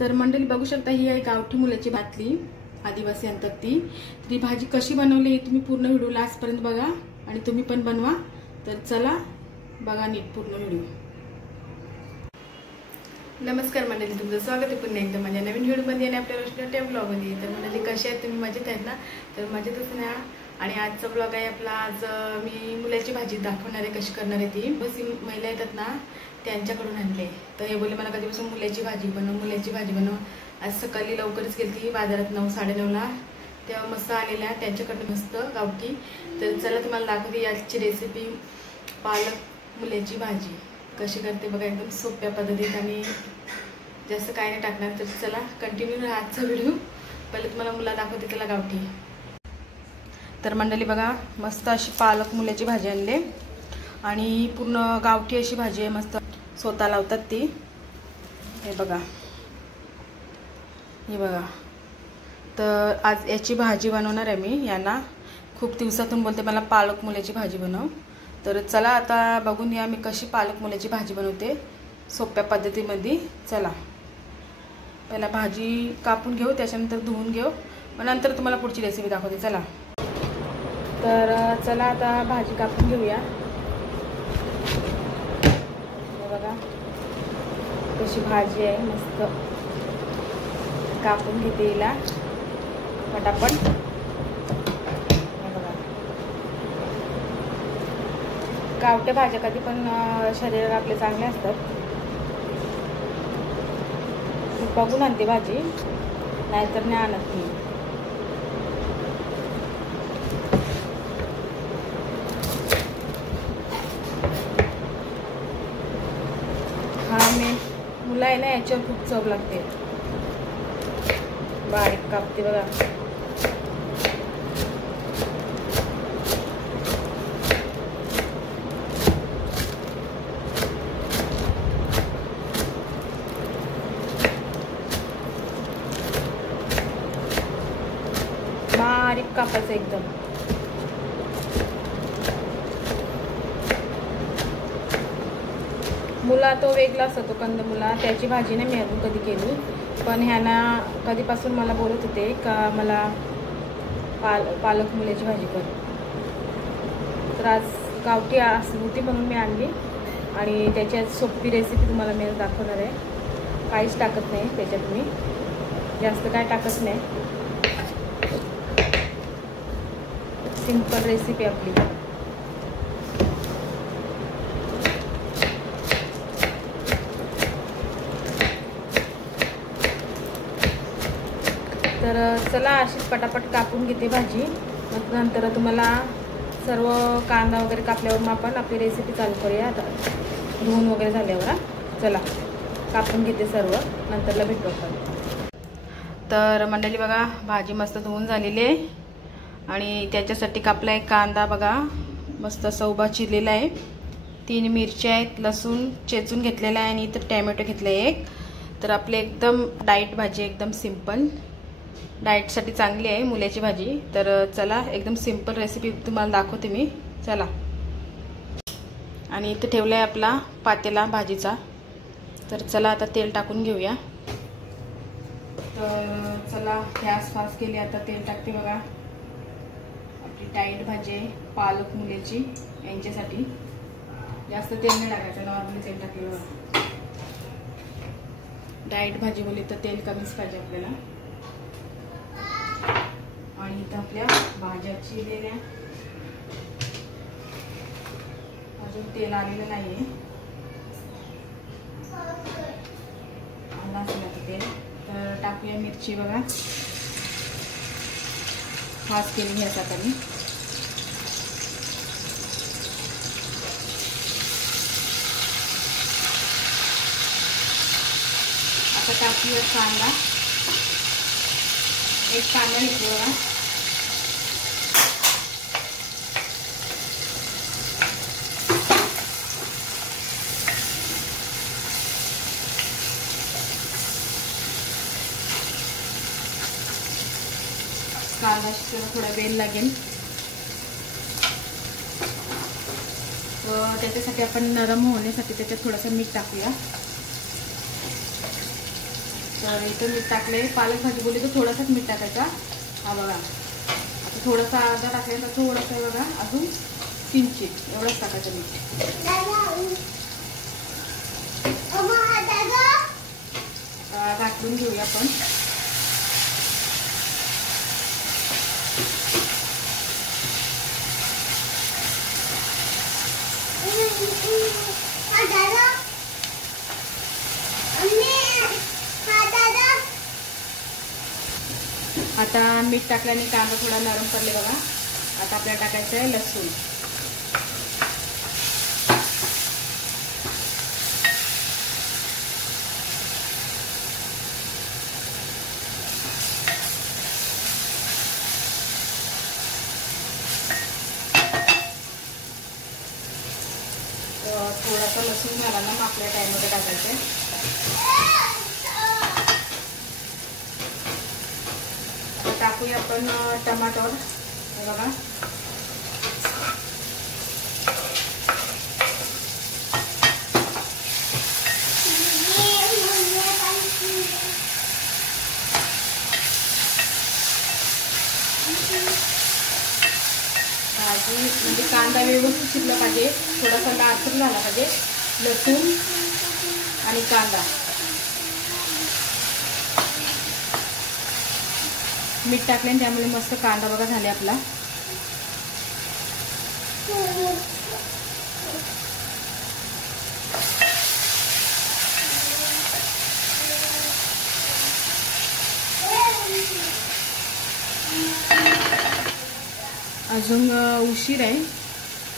तर मंडळी बघू शकता ही आहे गावठी मुलाची भातली, आदिवासी आणतात ती. तर ही भाजी कशी बनवली तुम्ही पूर्ण व्हिडिओ लास्टपर्यंत बघा आणि तुम्ही पण बनवा. तर चला बघा नीट पूर्ण व्हिडिओ. नमस्कार मंडळी, तुमचं स्वागत आहे पुन्हा एकदा माझ्या नवीन व्हिडिओमध्ये आणि आपल्या रोशनी ब्लॉगमध्ये. तर मंडळी कशी आहेत तुम्ही, मजेत आहेत ना? तर मजेतच ना. आणि आजचा ब्लॉग आहे आपला. आज मी मुलाची भाजी दाखवणार आहे, कशी करणार आहे ती. बस महिला येतात ना त्यांच्याकडून आणले. तर हे बोलले मला कधीपासून मुलाची भाजी बनव. आज सकाळी लवकरच गेली ती बाजारात 9-9:30ला, तेव्हा मस्त आलेल्या त्यांच्याकडनं मस्त गावठी. तर चला तुम्हाला दाखवते आजची रेसिपी, पालक मुलाची भाजी कशी करते बघा, एकदम सोप्या पद्धतीत आणि जास्त काय नाही टाकणार. तर चला कंटिन्यू राहा आजचा व्हिडिओ. पहिले तुम्हाला मुला दाखवते त्याला गावठी. तर मंडळी बघा, मस्त अशी पालक मुलाची भाजी आणली आणि पूर्ण गावठी अशी भाजी आहे, मस्त स्वतः लावतात ती. हे बघा, हे बघा. तर आज याची भाजी बनवणार आहे मी. यांना खूप दिवसातून बोलते मला पालक मुलाची भाजी बनव. तर चला आता बघून या मी कशी पालक मुलाची भाजी बनवते सोप्या पद्धतीमध्ये. चला पहिला भाजी कापून घेऊ, त्याच्यानंतर धुवून घेऊ, मग नंतर तुम्हाला पुढची रेसिपी दाखवते. चला तर चला आता भाजी कापून घेऊया. बघा कशी भाजी आहे, मस्त कापून घेते हिला पटापट. बघा, गावठ्या भाज्या कधी पण शरीराला आपले चांगले असतात. बघून आणते भाजी, नाहीतर नाही आणत मी. हा मी मुला आहे ना, याच्यावर खूप चव लागते. बारीक कापते बघा. बारीक कापायचं एकदम. मुला तो वेगळा असतो कंद मुला, त्याची भाजी नाही मी अजून कधी केली. पण ह्यांना कधीपासून मला बोलत होते का मला पालक मुलाची भाजी कर. तर आज गावठी होती म्हणून मी आणली आणि त्याची आज सोपी रेसिपी तुम्हाला मी दाखवणार आहे. काहीच टाकत नाही त्याच्यात मी, जास्त काय टाकत नाही. सिंपल रेसिपी आपली. तर चला अशीच पटापट कापून घेते भाजी. मग नंतर तुम्हाला सर्व कांदा वगैरे कापल्यावर मग आपण आपली रेसिपी चालू करूया. आता धुवून वगैरे झाल्यावर चला कापून घेते सर्व, नंतरला भेटू आपण. तर मंडळी बघा, भाजी मस्त धुवून झालेली आहे आणि त्याच्यासाठी कापला एक कांदा बघा, मस्त असा उभा चिरलेला आहे. 3 मिरच्या आहेत, लसूण चेचून घेतलेला आहे आणि इथं टॅमॅटो घेतलं आहे एक. तर आपली एकदम डाएट भाजी, एकदम सिंपल, डाएटसाठी चांगली आहे मुलाची भाजी. तर चला एकदम सिंपल रेसिपी तुम्हाला दाखवते मी. चला. आणि इथं ठेवला आहे आपला पातेला भाजीचा. तर चला आता तेल टाकून घेऊया. तर चला गॅस फास्ट केली, आता तेल टाकते बघा. आपली डाएट भाजी आहे पालक मुलाची, यांच्यासाठी जास्त तेल नाही टाकायचं, नॉर्मली तेल टाकले बघा. डाएट भाजी बोलली तर तेल कमीच पाहिजे आपल्याला. आणि इथं आपल्या भाज्या चिरलेल्या, अजून तेल आलेलं नाहीये. आलं असेल आता तेल. तर टाकूया मिरची बघा, फास्ट केली घ्यायचा कमी. आता टाकूया कांदा. एक कांदा घेतला बघा. कांदा शिजायला थोडा वेळ लागेल. त्याच्यासाठी आपण नरम होण्यासाठी त्याच्यात थोडंसं मीठ टाकूया. तर इथं मीठ टाकले. पालक भाजी बोलली तर थोडासाच मीठ टाकायचा. हा बघा आता थोडासा अर्धा टाकल्यानंतर थोडंसं बघा अजून किंचित एवढंच टाकायचं मीठ. घाटून घेऊया आपण. आता मीठ टाकल्याने कांदा थोडा नरम पडले बघा. आता आपल्याला टाकायचं आहे लसूण. थोडासा लसूण झाला ना मग आपल्या टाइममध्ये टाकायचं. टाकूया आपण टमाटर. हे बघा भाजी म्हणजे कांदा व्यवस्थित शिजला पाहिजे. थोडासा लालसर झाला पाहिजे लसूण आणि कांदा. मीठ टाकले त्यामुळे मस्त कांदा बघा झाले आपला. अजून उशीर आहे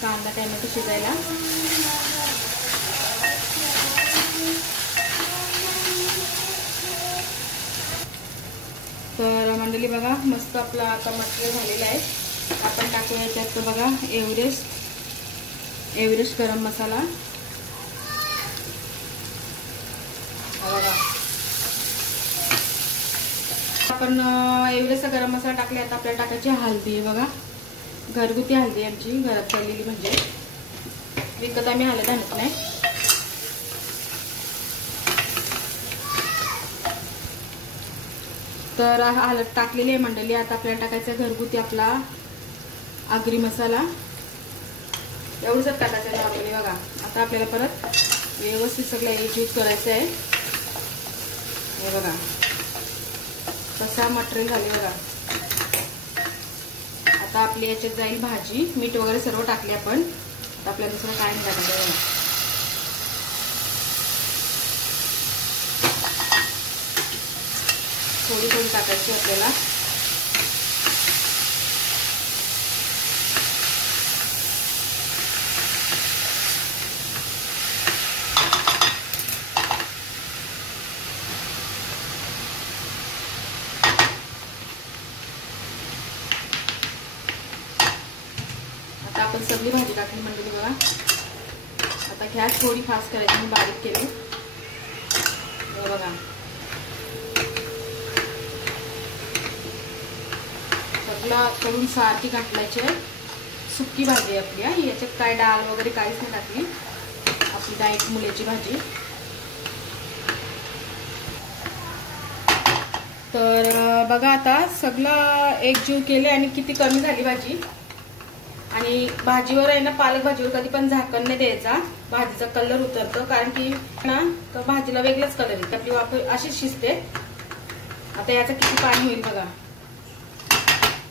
कांदा टोमॅटो शिजायला. तर मंडळी बघा मस्त आपला आता मटेरियल झालेलं आहे. आपण टाकूया याच्यात बघा एव्हरेस्ट गरम मसाला. बघा आपण एव्हरेस्ट गरम मसाला टाकले. आता आपल्याला टाकायची हळदी. बघा घरगुती हळदी आमची घरात चाललेली, म्हणजे विकत आम्ही हळद आणत नाही. तर हळद टाकलेली आहे मंडळी. आता आपल्याला टाकायचा घरगुती आपला आगरी मसाला. एवढंच टाकायचं नॉर्मली. बघा आता आपल्याला परत व्यवस्थित सगळं एकजूट करायचं आहे. हे बघा कसा मटेरियल झाले बघा. आता आपली याच्यात जाईल भाजी. मीठ वगैरे सर्व टाकले आपण. आता आपल्याला दुसरं काय नाही टाकायचं. थोडी थोडी टाकायची आपल्याला. आता आपण सगळी भाजी टाकली म्हणजे बघा. आता गॅस थोडी फास्ट करायची. मी बारीक केली बघा. करून सारखी घातल्याची सुकी भाजी आपली. याच्यात काय डाळ वगैरे काहीच नाही टाकली. आपली डायरेक्ट मुलाची भाजी. तर बघा आता सगळं एकजीव केले आणि किती कमी झाली भाजी. आणि भाजीवर आहे ना पालक भाजीवर कधी पण झाकण नाही द्यायचा. भाजीचा कलर उतरतो. कारण की ना तर भाजीला वेगळाच कलर येते. आपली वाफे अशीच शिजते. आता याचं किती पाणी होईल बघा.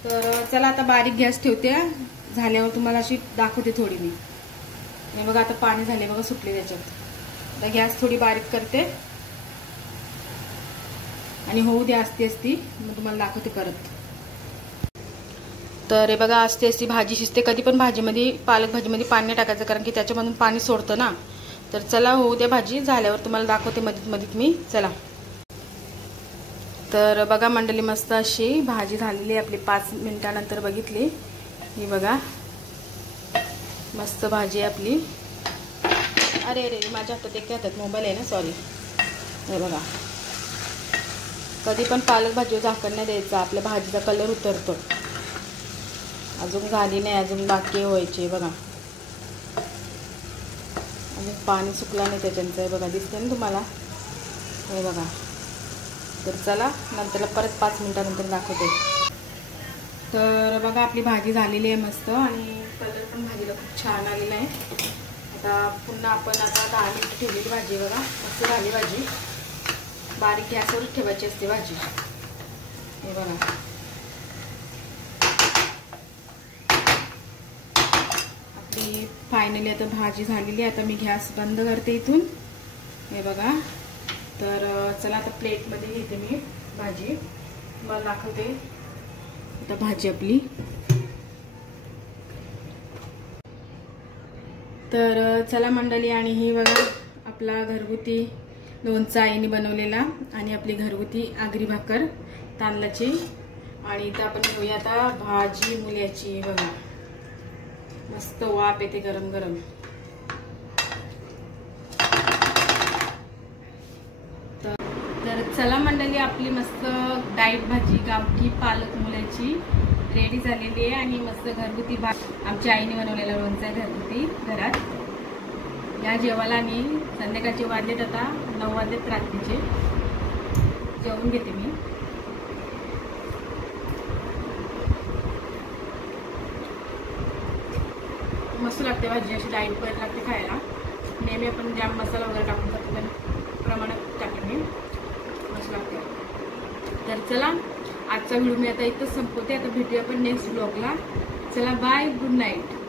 तर चला आता बारीक गॅस ठेवते. झाल्यावर तुम्हाला अशी दाखवते थोडी मी. हे बघा आता पाणी झाले बघा सुटले त्याच्यात. आता गॅस थोडी बारीक करते आणि होऊ द्या असती मग तुम्हाला दाखवते परत. तर हे बघा असती भाजी शिजते. कधी पण भाजीमध्ये पालक भाजीमध्ये पाणी टाकायचं कारण की त्याच्यामधून पाणी सोडतं ना. तर चला होऊ द्या भाजी. झाल्यावर तुम्हाला दाखवते मधीत मी. चला तर बघा मंडळी मस्त अशी भाजी झालेली आपली. 5 मिनिटानंतर बघितली. ही बघा मस्त भाजी आपली. अरे अरे माझ्या हातात एक हातात मोबाईल आहे ना सॉरी. हे बघा कधी पण पालक भाजीवर झाकण नाही द्यायचं. आपल्या भाजीचा कलर उतरतो. अजून झाली नाही. अजून बाकी व्हायची बघा. अजून पाणी सुकला नाही त्याच्याचं. बघा दिसते ना तुम्हाला. हे बघा तर चला नंतर परत 5 मिनिटानंतर दाखवते. तर बघा आपली भाजी झालेली आहे मस्त आणि कलर पण भाजीला खूप छान आलेला आहे. आता पुन्हा आपण 10 मिनिटं ठेवलेली भाजी बघा मस्त झाली भाजी. बारीक गॅसवरच ठेवायची असते भाजी. हे बघा आपली फायनली आता भाजी झालेली आहे. आता मी गॅस बंद करते इथून. हे बघा तर चला आता प्लेटमध्ये घेते मी भाजी. मला दाखवते आता भाजी आपली. तर चला मंडळी आणि ही बघा आपला घरगुती लोणचा आईने बनवलेला आणि आपली घरगुती आगरी भाकर तांदळाची. आणि इथं आपण घेऊया आता भाजी मुल्याची. बघा मस्त वाफ येते गरम गरम. तर चला मंडळी आपली मस्त डाईट भाजी गावठी पालक मुल्याची रेडी झालेली आहे आणि मस्त घरगुती आमच्या आईने बनवलेला लोणचा आहे घरगुती घरात. या जेवायला आणि संध्याकाळचे वाजलेत आता 9 वाजलेत रात्रीचे. जेवून घेते मी. मस्त लागते भाजी अशी डाईट पण लागते खायला. नेहमी आपण जाम मसाला वगैरे टाकून खातो पण प्रमाणात टाकते मी. मस्त लागते. तर चला आजचा व्हिडिओ मी आता इथंच संपवते. आता भेटूया आपण नेक्स्ट ब्लॉगला. चला बाय गुड नाईट.